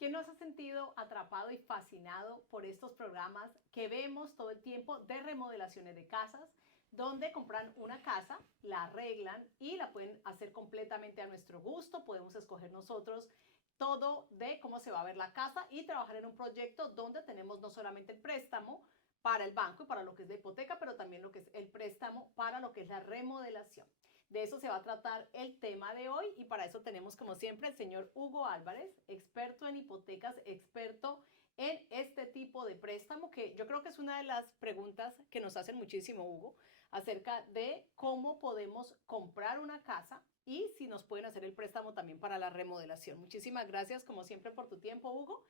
¿Quién no se ha sentido atrapado y fascinado por estos programas que vemos todo el tiempo de remodelaciones de casas, donde compran una casa, la arreglan y la pueden hacer completamente a nuestro gusto? Podemos escoger nosotros todo de cómo se va a ver la casa y trabajar en un proyecto donde tenemos no solamente el préstamo para el banco y para lo que es la hipoteca, pero también lo que es el préstamo para lo que es la remodelación. De eso se va a tratar el tema de hoy y para eso tenemos como siempre el señor Hugo Álvarez, experto en hipotecas, experto en este tipo de préstamo, que yo creo que es una de las preguntas que nos hacen muchísimo, Hugo, acerca de cómo podemos comprar una casa y si nos pueden hacer el préstamo también para la remodelación. Muchísimas gracias como siempre por tu tiempo, Hugo.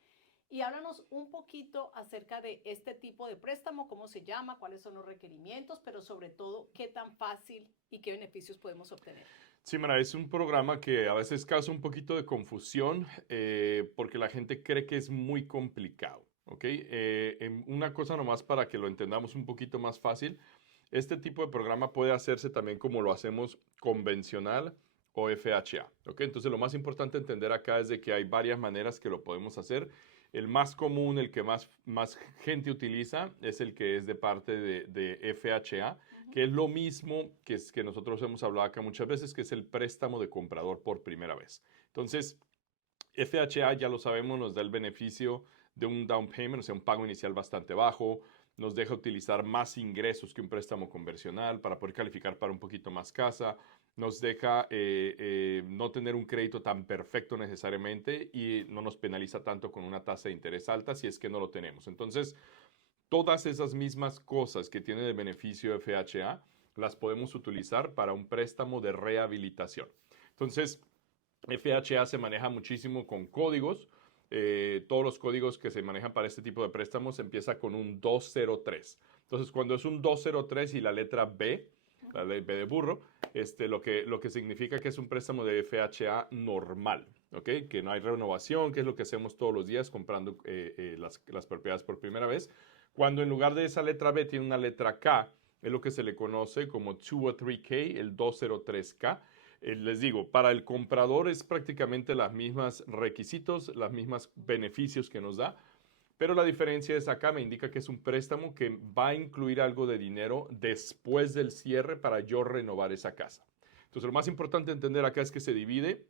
Y háblanos un poquito acerca de este tipo de préstamo, cómo se llama, cuáles son los requerimientos, pero sobre todo qué tan fácil y qué beneficios podemos obtener. Sí, mira, es un programa que a veces causa un poquito de confusión porque la gente cree que es muy complicado, ¿ok? Una cosa nomás para que lo entendamos un poquito más fácil, este tipo de programa puede hacerse también como lo hacemos convencional o FHA, ¿ok? Entonces lo más importante entender acá es de que hay varias maneras que lo podemos hacer. El más común, el que más gente utiliza, es el que es de parte de FHA, que es lo mismo que nosotros hemos hablado acá muchas veces, que es el préstamo de comprador por primera vez. Entonces, FHA, ya lo sabemos, nos da el beneficio de un down payment, o sea, un pago inicial bastante bajo, nos deja utilizar más ingresos que un préstamo convencional para poder calificar para un poquito más casa, nos deja no tener un crédito tan perfecto necesariamente y no nos penaliza tanto con una tasa de interés alta si es que no lo tenemos. Entonces, todas esas mismas cosas que tiene de beneficio FHA las podemos utilizar para un préstamo de rehabilitación. Entonces, FHA se maneja muchísimo con códigos. Todos los códigos que se manejan para este tipo de préstamos empieza con un 203. Entonces, cuando es un 203 y la letra B, la B de burro, lo que significa que es un préstamo de FHA normal, ¿ok? Que no hay renovación, que es lo que hacemos todos los días comprando las propiedades por primera vez. Cuando en lugar de esa letra B tiene una letra K, es lo que se le conoce como 203K, el 203K. Les digo, para el comprador es prácticamente las mismas requisitos, las mismas beneficios que nos da, pero la diferencia es acá me indica que es un préstamo que va a incluir algo de dinero después del cierre para yo renovar esa casa. Entonces, lo más importante entender acá es que se divide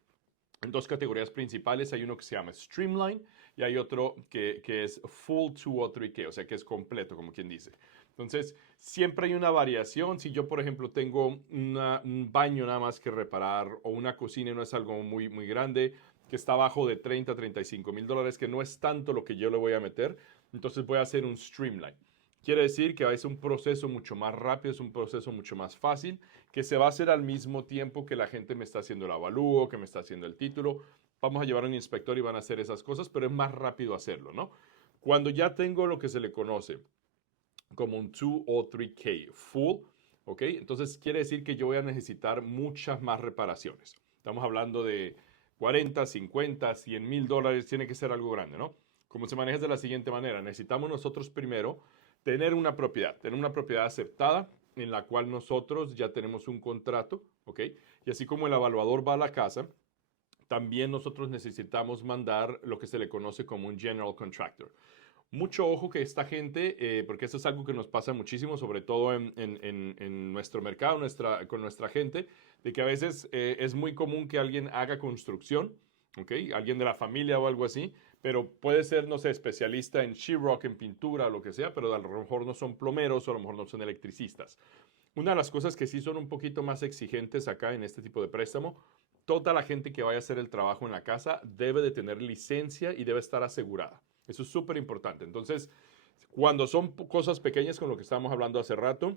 en dos categorías principales. Hay uno que se llama Streamline y hay otro que es Full 2 o 3K, o sea que es completo, como quien dice. Entonces, siempre hay una variación. Si yo, por ejemplo, tengo un baño nada más que reparar o una cocina y no es algo muy grande, que está abajo de 30, $35,000, que no es tanto lo que yo le voy a meter, entonces voy a hacer un Streamline. Quiere decir que es un proceso mucho más rápido, es un proceso mucho más fácil, que se va a hacer al mismo tiempo que la gente me está haciendo el avalúo, que me está haciendo el título. Vamos a llevar a un inspector y van a hacer esas cosas, pero es más rápido hacerlo, ¿no? Cuando ya tengo lo que se le conoce como un 2 o 3K full, ¿ok? Entonces quiere decir que yo voy a necesitar muchas más reparaciones. Estamos hablando de 40, 50, $100,000, tiene que ser algo grande, ¿no? Como se maneja de la siguiente manera, necesitamos nosotros primero tener una propiedad aceptada en la cual nosotros ya tenemos un contrato, ¿ok? Y así como el evaluador va a la casa, también nosotros necesitamos mandar lo que se le conoce como un general contractor. Mucho ojo que esta gente, porque esto es algo que nos pasa muchísimo, sobre todo en nuestro mercado, con nuestra gente, de que a veces es muy común que alguien haga construcción, ¿ok? Alguien de la familia o algo así, pero puede ser, no sé, especialista en sheetrock, en pintura o lo que sea, pero a lo mejor no son plomeros o a lo mejor no son electricistas. Una de las cosas que sí son un poquito más exigentes acá en este tipo de préstamo, toda la gente que vaya a hacer el trabajo en la casa debe de tener licencia y debe estar asegurada. Eso es súper importante. Entonces, cuando son cosas pequeñas con lo que estábamos hablando hace rato,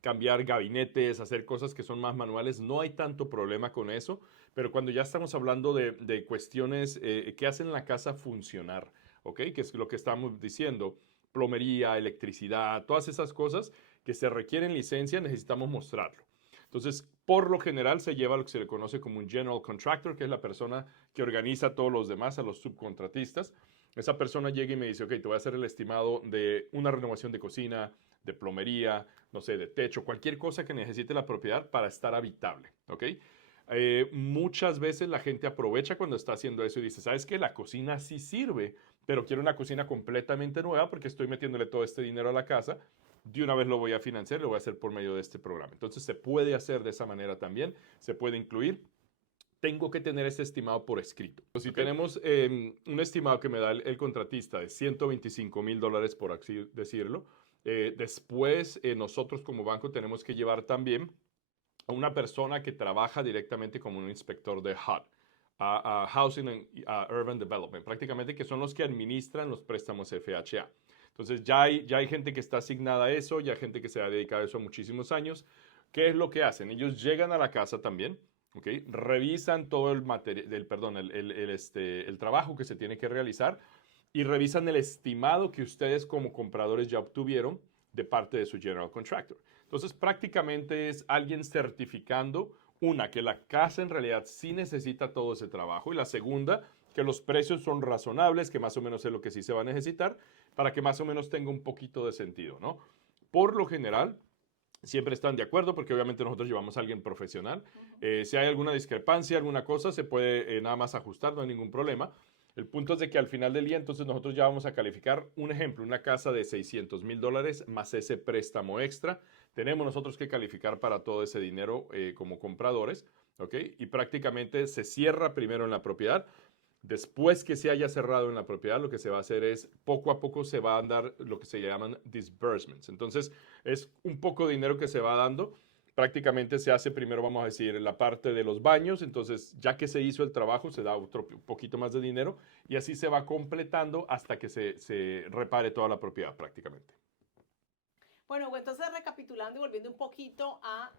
cambiar gabinetes, hacer cosas que son más manuales, no hay tanto problema con eso, pero cuando ya estamos hablando de cuestiones que hacen la casa funcionar, ¿ok? Que es lo que estamos diciendo, plomería, electricidad, todas esas cosas que se requieren licencia, necesitamos mostrarlo. Entonces, por lo general se lleva lo que se le conoce como un general contractor, que es la persona que organiza a todos los demás, a los subcontratistas. Esa persona llega y me dice, ok, te voy a hacer el estimado de una renovación de cocina, de plomería, no sé, de techo, cualquier cosa que necesite la propiedad para estar habitable, ¿ok? Muchas veces la gente aprovecha cuando está haciendo eso y dice, ¿sabes qué? La cocina sí sirve, pero quiero una cocina completamente nueva porque estoy metiéndole todo este dinero a la casa. De una vez lo voy a financiar, lo voy a hacer por medio de este programa. Entonces se puede hacer de esa manera también, se puede incluir. Tengo que tener ese estimado por escrito. Si tenemos un estimado que me da el contratista de $125,000, por así decirlo, después nosotros como banco tenemos que llevar también a una persona que trabaja directamente como un inspector de HUD, a Housing and Urban Development, prácticamente que son los que administran los préstamos FHA. Entonces ya hay gente que está asignada a eso, ya hay gente que se ha dedicado a eso muchísimos años. ¿Qué es lo que hacen? Ellos llegan a la casa también, ¿okay? Revisan todo el trabajo que se tiene que realizar y revisan el estimado que ustedes como compradores ya obtuvieron de parte de su general contractor. Entonces, prácticamente es alguien certificando, una, que la casa en realidad sí necesita todo ese trabajo, y la segunda, que los precios son razonables, que más o menos es lo que sí se va a necesitar, para que más o menos tenga un poquito de sentido, ¿no? Por lo general, siempre están de acuerdo porque obviamente nosotros llevamos a alguien profesional. Si hay alguna discrepancia, alguna cosa, se puede nada más ajustar, no hay ningún problema. El punto es de que al final del día, entonces nosotros ya vamos a calificar un ejemplo, una casa de $600,000 más ese préstamo extra. Tenemos nosotros que calificar para todo ese dinero como compradores, ¿ok? Y prácticamente se cierra primero en la propiedad. Después que se haya cerrado en la propiedad, lo que se va a hacer es, poco a poco se va a dar lo que se llaman disbursements. Entonces, es un poco de dinero que se va dando. Prácticamente se hace primero, vamos a decir, la parte de los baños. Entonces, ya que se hizo el trabajo, se da otro poquito más de dinero y así se va completando hasta que se repare toda la propiedad prácticamente. Bueno, entonces recapitulando y volviendo un poquito a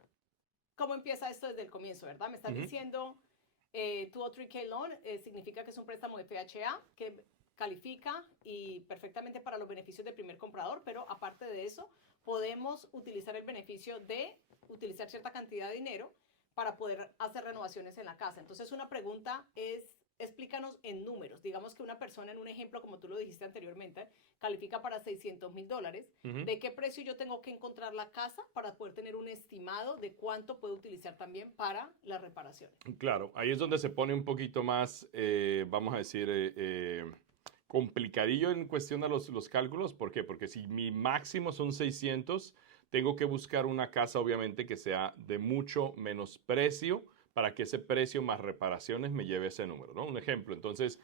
cómo empieza esto desde el comienzo, ¿verdad? Me estás diciendo 203K loan significa que es un préstamo de FHA que califica y perfectamente para los beneficios del primer comprador, pero aparte de eso, podemos utilizar el beneficio de utilizar cierta cantidad de dinero para poder hacer renovaciones en la casa. Entonces, una pregunta es, explícanos en números. Digamos que una persona, en un ejemplo, como tú lo dijiste anteriormente, califica para $600,000. ¿De qué precio yo tengo que encontrar la casa para poder tener un estimado de cuánto puedo utilizar también para la reparación? Claro, ahí es donde se pone un poquito más, vamos a decir, complicadillo en cuestión a los cálculos. ¿Por qué? Porque si mi máximo son 600, tengo que buscar una casa, obviamente, que sea de mucho menos precio para que ese precio más reparaciones me lleve ese número, ¿no? Un ejemplo, entonces,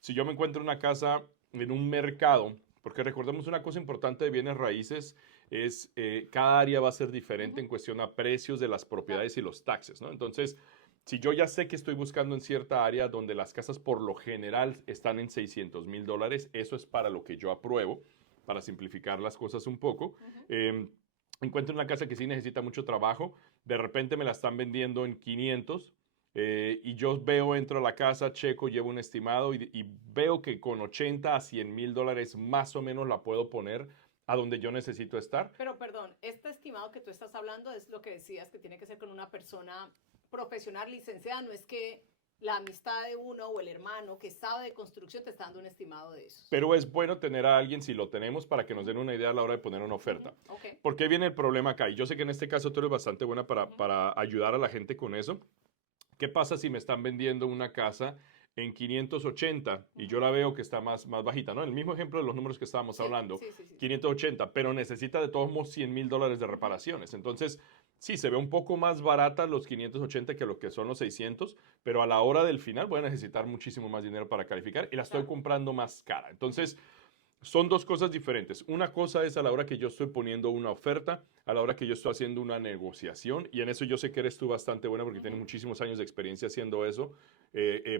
si yo me encuentro una casa en un mercado, porque recordemos una cosa importante de bienes raíces, es cada área va a ser diferente en cuestión a precios de las propiedades y los taxes, ¿no? Entonces, si yo ya sé que estoy buscando en cierta área donde las casas por lo general están en $600,000, eso es para lo que yo apruebo, para simplificar las cosas un poco. Encuentro una casa que sí necesita mucho trabajo, de repente me la están vendiendo en 500 y yo veo, entro a la casa, checo, llevo un estimado y veo que con $80,000 a $100,000 más o menos la puedo poner a donde yo necesito estar. Pero perdón, este estimado que tú estás hablando es lo que decías que tiene que ser con una persona profesional licenciada, no es que la amistad de uno o el hermano que sabe de construcción te está dando un estimado de eso. Pero es bueno tener a alguien, si lo tenemos, para que nos den una idea a la hora de poner una oferta. Okay. ¿Por qué viene el problema acá? Y yo sé que en este caso tú eres bastante buena para ayudar a la gente con eso. ¿Qué pasa si me están vendiendo una casa en 580 y yo la veo que está más bajita, ¿no? El mismo ejemplo de los números que estábamos hablando, 580, pero necesita de todos modos $100,000 de reparaciones. Entonces, sí, se ve un poco más barata los 580 que lo que son los 600, pero a la hora del final voy a necesitar muchísimo más dinero para calificar y la estoy comprando más cara. Entonces, son dos cosas diferentes. Una cosa es a la hora que yo estoy poniendo una oferta, a la hora que yo estoy haciendo una negociación, y en eso yo sé que eres tú bastante buena porque tienes muchísimos años de experiencia haciendo eso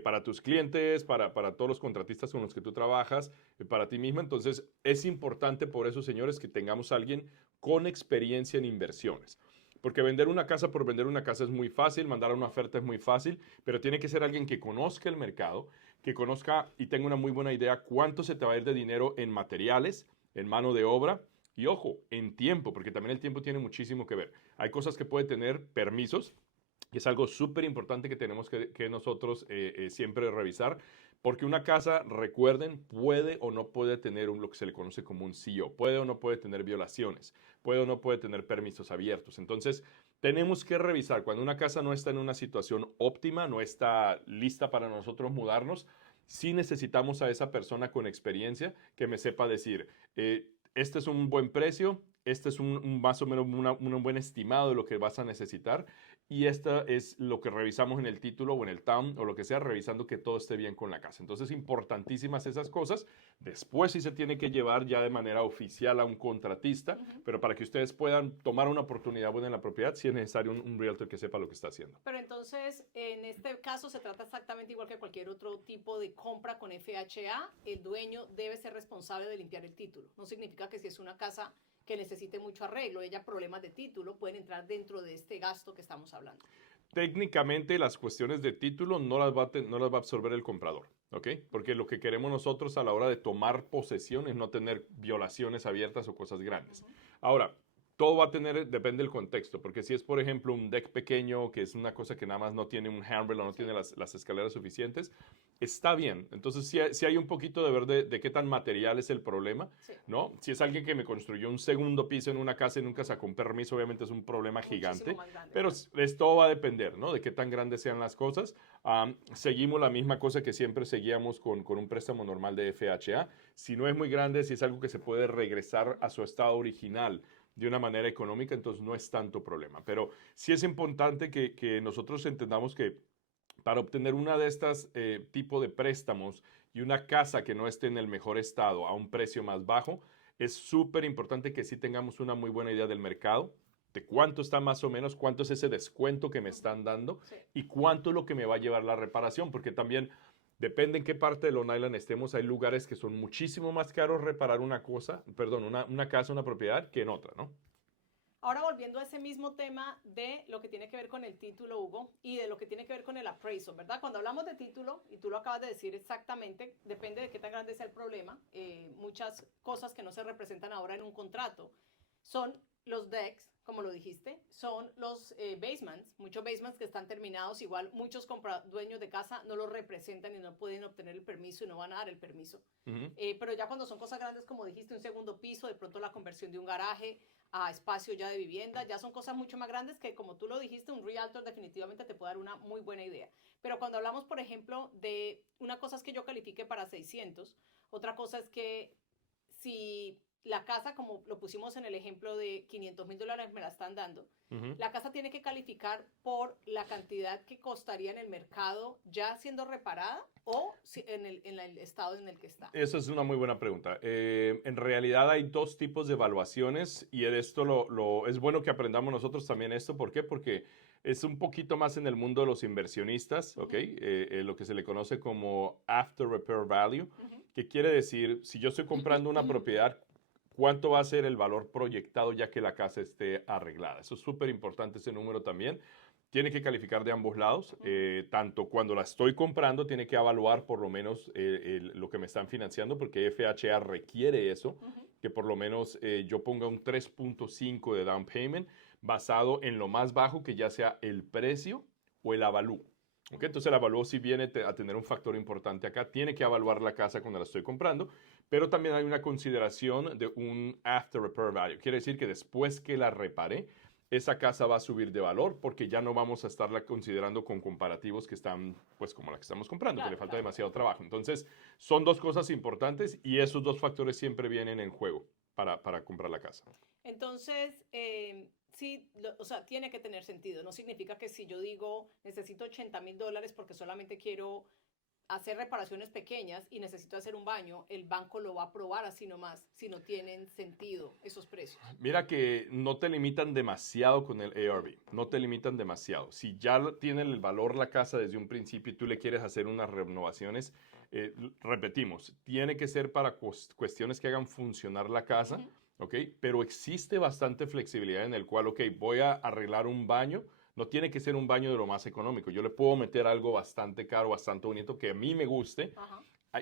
para tus clientes, para todos los contratistas con los que tú trabajas, para ti misma. Entonces, es importante por eso, señores, que tengamos a alguien con experiencia en inversiones. Porque vender una casa por vender una casa es muy fácil, mandar una oferta es muy fácil, pero tiene que ser alguien que conozca el mercado, que conozca y tenga una muy buena idea cuánto se te va a ir de dinero en materiales, en mano de obra y, ojo, en tiempo, porque también el tiempo tiene muchísimo que ver. Hay cosas que puede tener permisos, y es algo súper importante que tenemos que nosotros siempre revisar, porque una casa, recuerden, puede o no puede tener lo que se le conoce como un CO, puede o no puede tener violaciones, puede o no puede tener permisos abiertos. Entonces, tenemos que revisar cuando una casa no está en una situación óptima, no está lista para nosotros mudarnos. Sí necesitamos a esa persona con experiencia que me sepa decir, este es un buen precio, este es más o menos un buen estimado de lo que vas a necesitar y esta es lo que revisamos en el título o en el TAM o lo que sea, revisando que todo esté bien con la casa. Entonces, importantísimas esas cosas. Después sí se tiene que llevar ya de manera oficial a un contratista, pero para que ustedes puedan tomar una oportunidad buena en la propiedad, sí es necesario un realtor que sepa lo que está haciendo. Pero entonces, en este caso se trata exactamente igual que cualquier otro tipo de compra con FHA. El dueño debe ser responsable de limpiar el título. No significa que si es una casa que necesite mucho arreglo, ella problemas de título, pueden entrar dentro de este gasto que estamos hablando. Técnicamente las cuestiones de título no las va a absorber el comprador, ¿ok? Porque lo que queremos nosotros a la hora de tomar posesión es no tener violaciones abiertas o cosas grandes. Ahora, todo va a depende del contexto, porque si es, por ejemplo, un deck pequeño, que es una cosa que nada más no tiene un handrail o no tiene las escaleras suficientes, está bien. Entonces, sí hay un poquito de ver de qué tan material es el problema, ¿no? Si es alguien que me construyó un segundo piso en una casa y nunca sacó un permiso, obviamente es un problema gigante, pero esto va a depender, ¿no? De qué tan grandes sean las cosas. Seguimos la misma cosa que siempre seguíamos con un préstamo normal de FHA. Si no es muy grande, si es algo que se puede regresar a su estado original de una manera económica, entonces no es tanto problema. Pero sí es importante que nosotros entendamos que para obtener una de estas tipo de préstamos y una casa que no esté en el mejor estado a un precio más bajo, es súper importante que sí tengamos una muy buena idea del mercado, de cuánto está más o menos, cuánto es ese descuento que me están dando y cuánto es lo que me va a llevar la reparación, porque también depende en qué parte de Long Island estemos, hay lugares que son muchísimo más caros reparar una casa, una propiedad, que en otra, ¿no? Ahora volviendo a ese mismo tema de lo que tiene que ver con el título, Hugo, y de lo que tiene que ver con el appraisal, ¿verdad? Cuando hablamos de título, y tú lo acabas de decir exactamente, depende de qué tan grande sea el problema, muchas cosas que no se representan ahora en un contrato son los decks, como lo dijiste, son los basements, muchos basements que están terminados, igual muchos dueños de casa no los representan y no pueden obtener el permiso y no van a dar el permiso. Pero ya cuando son cosas grandes, como dijiste, un segundo piso, de pronto la conversión de un garaje a espacio ya de vivienda, ya son cosas mucho más grandes que, como tú lo dijiste, un realtor definitivamente te puede dar una muy buena idea. Pero cuando hablamos, por ejemplo, de una cosa es que yo califique para 600, otra cosa es que si la casa, como lo pusimos en el ejemplo de $500,000 me la están dando, la casa tiene que calificar por la cantidad que costaría en el mercado ya siendo reparada o en el estado en el que está. Esa es una muy buena pregunta. En realidad hay dos tipos de evaluaciones y de esto es bueno que aprendamos nosotros también esto. ¿Por qué? Porque es un poquito más en el mundo de los inversionistas, ¿ok? Lo que se le conoce como after repair value, que quiere decir, si yo estoy comprando una propiedad, ¿cuánto va a ser el valor proyectado ya que la casa esté arreglada? Eso es súper importante, ese número también. Tiene que calificar de ambos lados, tanto cuando la estoy comprando, tiene que evaluar por lo menos lo que me están financiando, porque FHA requiere eso, que por lo menos yo ponga un 3.5 de down payment basado en lo más bajo, que ya sea el precio o el avalúo. ¿Okay? Entonces el avalúo sí viene a tener un factor importante acá, tiene que evaluar la casa cuando la estoy comprando, pero también hay una consideración de un after repair value. Quiere decir que después que la reparé, esa casa va a subir de valor porque ya no vamos a estarla considerando con comparativos que están, pues, como la que estamos comprando, que le falta demasiado trabajo. Entonces, son dos cosas importantes y esos dos factores siempre vienen en juego para comprar la casa. Entonces, sí, o sea, tiene que tener sentido. No significa que si yo digo necesito $80,000 porque solamente quiero hacer reparaciones pequeñas y necesito hacer un baño, el banco lo va a aprobar así nomás, si no tienen sentido esos precios. Mira que no te limitan demasiado con el ARV, no te limitan demasiado. Si ya tiene el valor la casa desde un principio y tú le quieres hacer unas renovaciones, repetimos, tiene que ser para cuestiones que hagan funcionar la casa, ¿ok? Pero existe bastante flexibilidad en el cual, ok, voy a arreglar un baño. No tiene que ser un baño de lo más económico. Yo le puedo meter algo bastante caro, bastante bonito, que a mí me guste,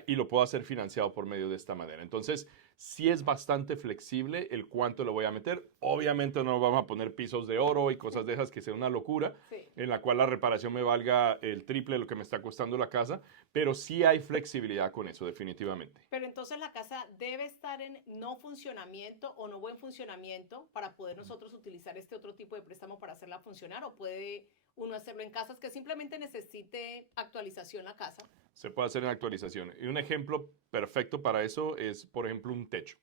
y lo puedo hacer financiado por medio de esta manera. Entonces, sí es bastante flexible el cuánto le voy a meter. Obviamente no vamos a poner pisos de oro y cosas de esas que sea una locura, Sí. en la cual la reparación me valga el triple de lo que me está costando la casa, pero sí hay flexibilidad con eso, definitivamente. Pero entonces la casa debe estar en no funcionamiento o no buen funcionamiento para poder nosotros utilizar este otro tipo de préstamo para hacerla funcionar, o puede uno hacerlo en casas que simplemente necesite actualización la casa. Se puede hacer en actualización. Y un ejemplo perfecto para eso es, por ejemplo, un techo.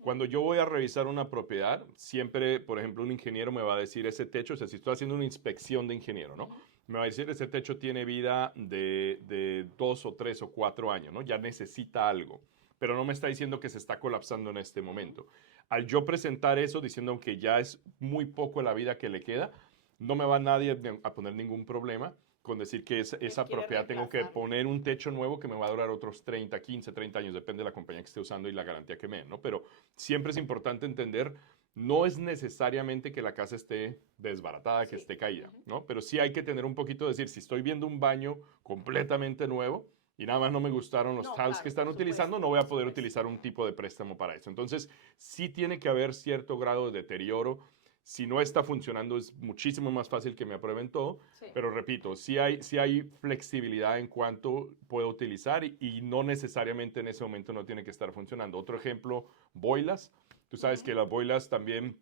Cuando yo voy a revisar una propiedad, siempre, por ejemplo, un ingeniero me va a decir ese techo, o sea, si estoy haciendo una inspección de ingeniero, ¿no? Me va a decir, ese techo tiene vida de 2 o 3 o 4 años, ¿no? Ya necesita algo, pero no me está diciendo que se está colapsando en este momento. Al yo presentar eso, diciendo que ya es muy poco la vida que le queda, no me va nadie a poner ningún problema con decir que esa quiere propiedad tengo que reemplazar. poner un techo nuevo que me va a durar otros 30, 15, 30 años, depende de la compañía que esté usando y la garantía que me den, ¿no? Pero siempre es importante entender, no es necesariamente que la casa esté desbaratada, que Sí. esté caída, ¿no? Pero sí hay que tener un poquito de decir, si estoy viendo un baño completamente nuevo y nada más no me gustaron los No, tiles claro, que están por utilizando, supuesto, no voy a por poder supuesto. utilizar un tipo de préstamo para eso. Entonces, sí tiene que haber cierto grado de deterioro. Si no está funcionando, es muchísimo más fácil que me aprueben todo. Sí. Pero repito, sí hay flexibilidad en cuanto puedo utilizar y no necesariamente en ese momento no tiene que estar funcionando. Otro ejemplo, boilas. Tú sabes que las boilas también,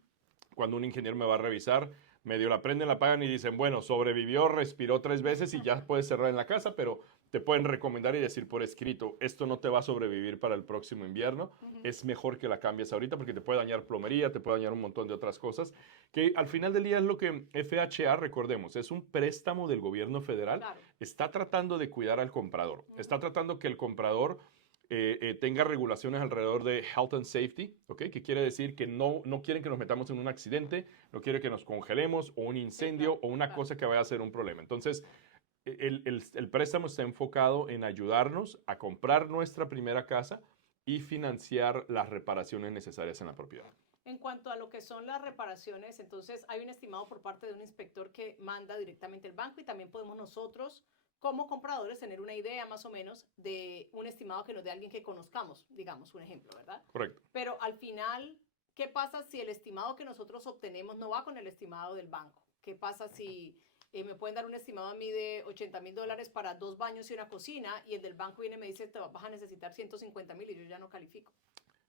cuando un ingeniero me va a revisar, medio la prenden, la apagan y dicen, bueno, sobrevivió, respiró 3 veces y ya puedes cerrar en la casa, pero te pueden recomendar y decir por escrito, esto no te va a sobrevivir para el próximo invierno, es mejor que la cambies ahorita porque te puede dañar plomería, te puede dañar un montón de otras cosas, que al final del día es lo que FHA, recordemos, es un préstamo del gobierno federal, Claro. está tratando de cuidar al comprador, está tratando que el comprador tenga regulaciones alrededor de health and safety, ¿ok? Que quiere decir que no quieren que nos metamos en un accidente, no quieren que nos congelemos o un incendio claro, o una claro. cosa que vaya a ser un problema. Entonces, el préstamo está enfocado en ayudarnos a comprar nuestra primera casa y financiar las reparaciones necesarias en la propiedad. En cuanto a lo que son las reparaciones, entonces hay un estimado por parte de un inspector que manda directamente el banco, y también podemos nosotros como compradores tener una idea más o menos de un estimado que nos dé alguien que conozcamos, digamos un ejemplo, ¿verdad? Correcto. Pero al final, ¿qué pasa si el estimado que nosotros obtenemos no va con el estimado del banco? ¿Qué pasa si me pueden dar un estimado a mí de $80,000 para 2 baños y una cocina, y el del banco viene y me dice, te vas a necesitar 150,000 y yo ya no califico?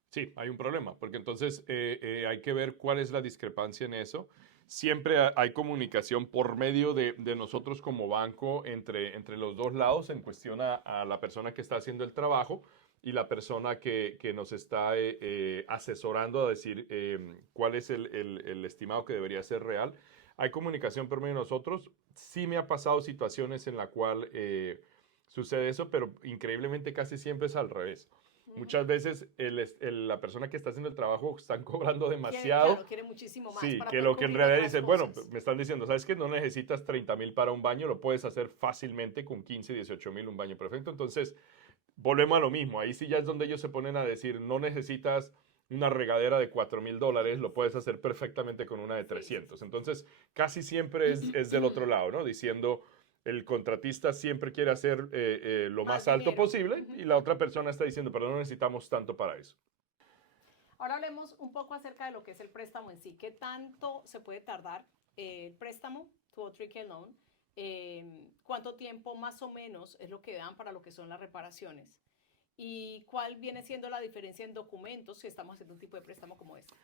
Sí, hay un problema, porque entonces hay que ver cuál es la discrepancia en eso. Siempre hay comunicación por medio de nosotros como banco entre los dos lados en cuestión a la persona que está haciendo el trabajo y la persona que nos está asesorando a decir cuál es el estimado que debería ser real. Hay comunicación por medio de nosotros. Sí me ha pasado situaciones en la cual sucede eso, pero increíblemente casi siempre es al revés. Muchas veces la persona que está haciendo el trabajo están cobrando demasiado. Claro, quiere muchísimo más Sí, para que poder lo que en cubrir realidad otras dices, bueno, cosas. me están diciendo, ¿sabes qué? No necesitas 30,000 para un baño, lo puedes hacer fácilmente con 15, 18,000 un baño perfecto. Entonces, volvemos a lo mismo. Ahí sí ya es donde ellos se ponen a decir, no necesitas una regadera de $4,000, lo puedes hacer perfectamente con una de Sí. 300. Entonces, casi siempre es del otro lado, ¿no? Diciendo, el contratista siempre quiere hacer lo más alto dinero. posible y la otra persona está diciendo, pero no necesitamos tanto para eso. Ahora hablemos un poco acerca de lo que es el préstamo en sí. ¿Qué tanto se puede tardar el préstamo, 203K loan? ¿Cuánto tiempo más o menos es lo que dan para lo que son las reparaciones? ¿Y cuál viene siendo la diferencia en documentos si estamos haciendo un tipo de préstamo como este?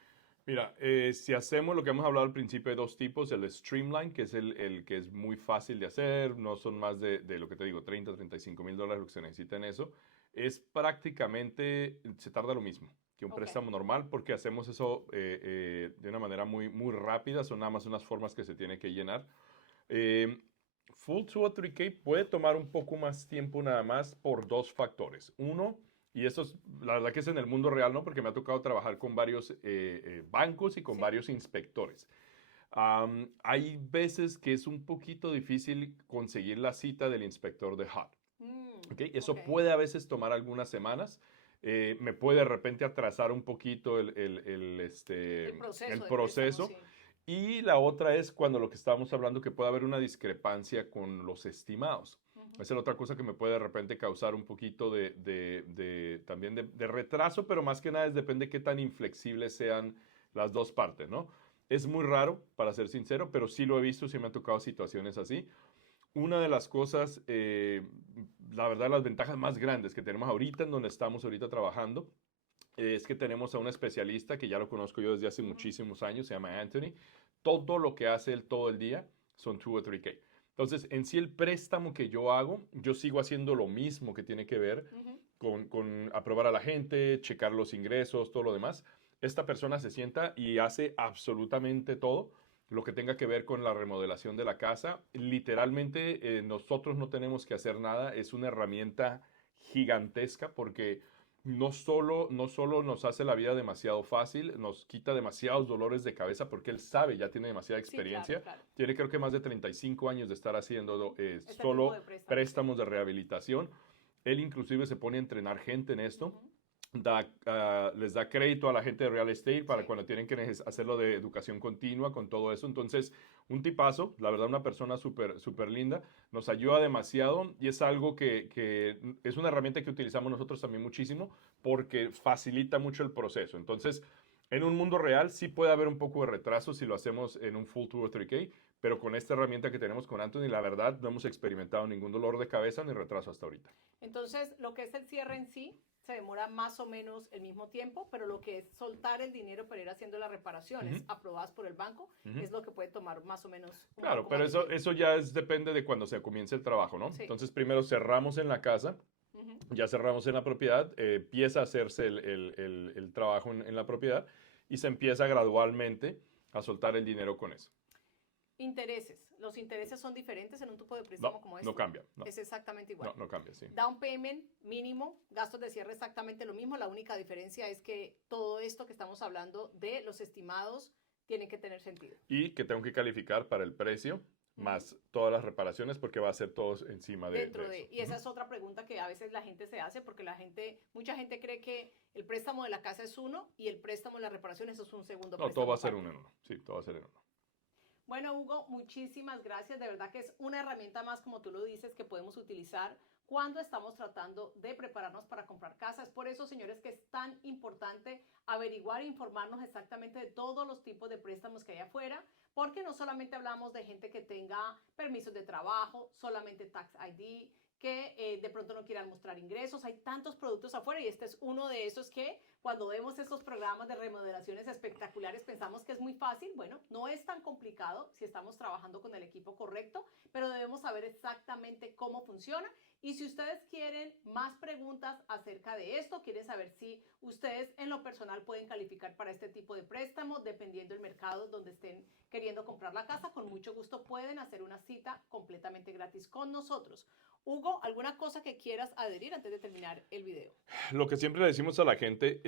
Mira, si hacemos lo que hemos hablado al principio de dos tipos, el Streamline, que es el que es muy fácil de hacer, no son más de lo que te digo, 30, $35,000 lo que se necesita en eso, es prácticamente, se tarda lo mismo que un préstamo normal porque hacemos eso de una manera muy rápida, son nada más unas formas que se tiene que llenar. Full 203K puede tomar un poco más tiempo nada más por dos factores. Uno, y eso es la verdad que es en el mundo real, ¿no? Porque me ha tocado trabajar con varios bancos y con varios inspectores. Hay veces que es un poquito difícil conseguir la cita del inspector de HUD. ¿Okay? Eso puede a veces tomar algunas semanas. Me puede de repente atrasar un poquito el proceso. Sí. Y la otra es cuando lo que estábamos hablando, que puede haber una discrepancia con los estimados. Esa es la otra cosa que me puede de repente causar un poquito también de retraso, pero más que nada depende de qué tan inflexibles sean las dos partes, ¿no? Es muy raro, para ser sincero, pero sí lo he visto, sí me han tocado situaciones así. Una de las cosas, la verdad, las ventajas más grandes que tenemos ahorita, en donde estamos ahorita trabajando, es que tenemos a un especialista que ya lo conozco yo desde hace muchísimos años, se llama Anthony. Todo lo que hace él todo el día son 2 o 3K. Entonces, en sí el préstamo que yo hago, yo sigo haciendo lo mismo que tiene que ver con aprobar a la gente, checar los ingresos, todo lo demás. Esta persona se sienta y hace absolutamente todo lo que tenga que ver con la remodelación de la casa. Literalmente, nosotros no tenemos que hacer nada. Es una herramienta gigantesca porque no solo nos hace la vida demasiado fácil, nos quita demasiados dolores de cabeza porque él sabe, ya tiene demasiada experiencia. Sí, claro. Tiene creo que más de 35 años de estar haciendo Este solo tipo de préstamos de rehabilitación. Él inclusive se pone a entrenar gente en esto. Les da crédito a la gente de real estate para cuando tienen que hacerlo de educación continua con todo eso. Entonces, un tipazo, la verdad, una persona súper súper linda, nos ayuda demasiado y es algo que es una herramienta que utilizamos nosotros también muchísimo porque facilita mucho el proceso. Entonces, en un mundo real sí puede haber un poco de retraso si lo hacemos en un full 2 o 3K, pero con esta herramienta que tenemos con Anthony, la verdad, no hemos experimentado ningún dolor de cabeza ni retraso hasta ahorita. Entonces, lo que es el cierre en sí se demora más o menos el mismo tiempo, pero lo que es soltar el dinero para ir haciendo las reparaciones aprobadas por el banco es lo que puede tomar más o menos un Claro, poco pero más de tiempo. eso ya depende de cuando se comience el trabajo, ¿no? Sí. Entonces, primero cerramos en la casa, ya cerramos en la propiedad, empieza a hacerse el trabajo en la propiedad y se empieza gradualmente a soltar el dinero con eso. Intereses. ¿Los intereses son diferentes en un tipo de préstamo como este? No cambia. No. Es exactamente igual. No cambia, sí. Down payment mínimo, gastos de cierre exactamente lo mismo. La única diferencia es que todo esto que estamos hablando de los estimados tiene que tener sentido. Y que tengo que calificar para el precio más todas las reparaciones porque va a ser todo encima de eso. Y esa es otra pregunta que a veces la gente se hace porque mucha gente cree que el préstamo de la casa es uno y el préstamo de las reparaciones es un segundo préstamo. No, todo va a ser uno en uno. Sí, todo va a ser en uno. Bueno, Hugo, muchísimas gracias. De verdad que es una herramienta más, como tú lo dices, que podemos utilizar cuando estamos tratando de prepararnos para comprar casa. Es por eso, señores, que es tan importante averiguar e informarnos exactamente de todos los tipos de préstamos que hay afuera, porque no solamente hablamos de gente que tenga permisos de trabajo, solamente Tax ID, que de pronto no quieran mostrar ingresos. Hay tantos productos afuera y este es uno de esos que cuando vemos estos programas de remodelaciones espectaculares pensamos que es muy fácil. Bueno, no es tan complicado si estamos trabajando con el equipo correcto, pero debemos saber exactamente cómo funciona. Y si ustedes quieren más preguntas acerca de esto, quieren saber si ustedes en lo personal pueden calificar para este tipo de préstamo, dependiendo del mercado donde estén queriendo comprar la casa, con mucho gusto pueden hacer una cita completamente gratis con nosotros. Hugo, ¿alguna cosa que quieras adherir antes de terminar el video? Lo que siempre le decimos a la gente,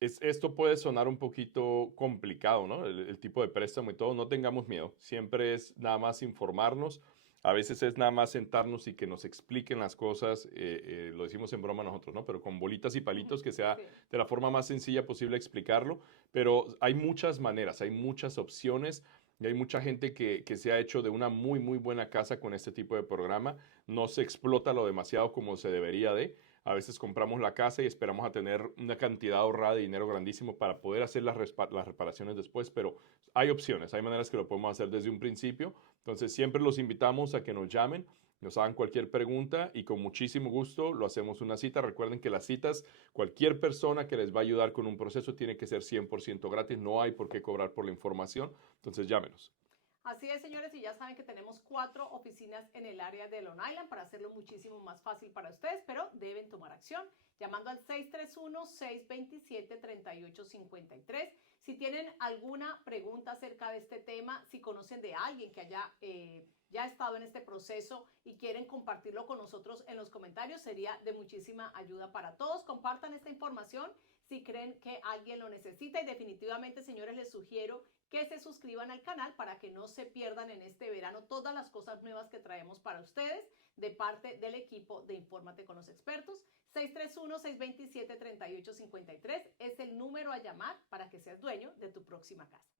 esto puede sonar un poquito complicado, ¿no? El tipo de préstamo y todo, no tengamos miedo. Siempre es nada más informarnos. A veces es nada más sentarnos y que nos expliquen las cosas, lo decimos en broma nosotros, ¿no? Pero con bolitas y palitos, que sea de la forma más sencilla posible explicarlo. Pero hay muchas maneras, hay muchas opciones. Y hay mucha gente que se ha hecho de una muy, muy buena casa con este tipo de programa. No se explota lo demasiado como se debería de. A veces compramos la casa y esperamos a tener una cantidad ahorrada de dinero grandísimo para poder hacer las reparaciones después, pero hay opciones, hay maneras que lo podemos hacer desde un principio. Entonces siempre los invitamos a que nos llamen, nos hagan cualquier pregunta y con muchísimo gusto lo hacemos una cita. Recuerden que las citas, cualquier persona que les va a ayudar con un proceso tiene que ser 100% gratis, no hay por qué cobrar por la información, entonces llámenos. Así es, señores, y ya saben que tenemos 4 oficinas en el área de Long Island para hacerlo muchísimo más fácil para ustedes, pero deben tomar acción llamando al 631-627-3853. Si tienen alguna pregunta acerca de este tema, si conocen de alguien que haya ya estado en este proceso y quieren compartirlo con nosotros en los comentarios, sería de muchísima ayuda para todos. Compartan esta información si creen que alguien lo necesita y definitivamente, señores, les sugiero que se suscriban al canal para que no se pierdan en este verano todas las cosas nuevas que traemos para ustedes de parte del equipo de Infórmate con los Expertos. 631-627-3853 es el número a llamar para que seas dueño de tu próxima casa.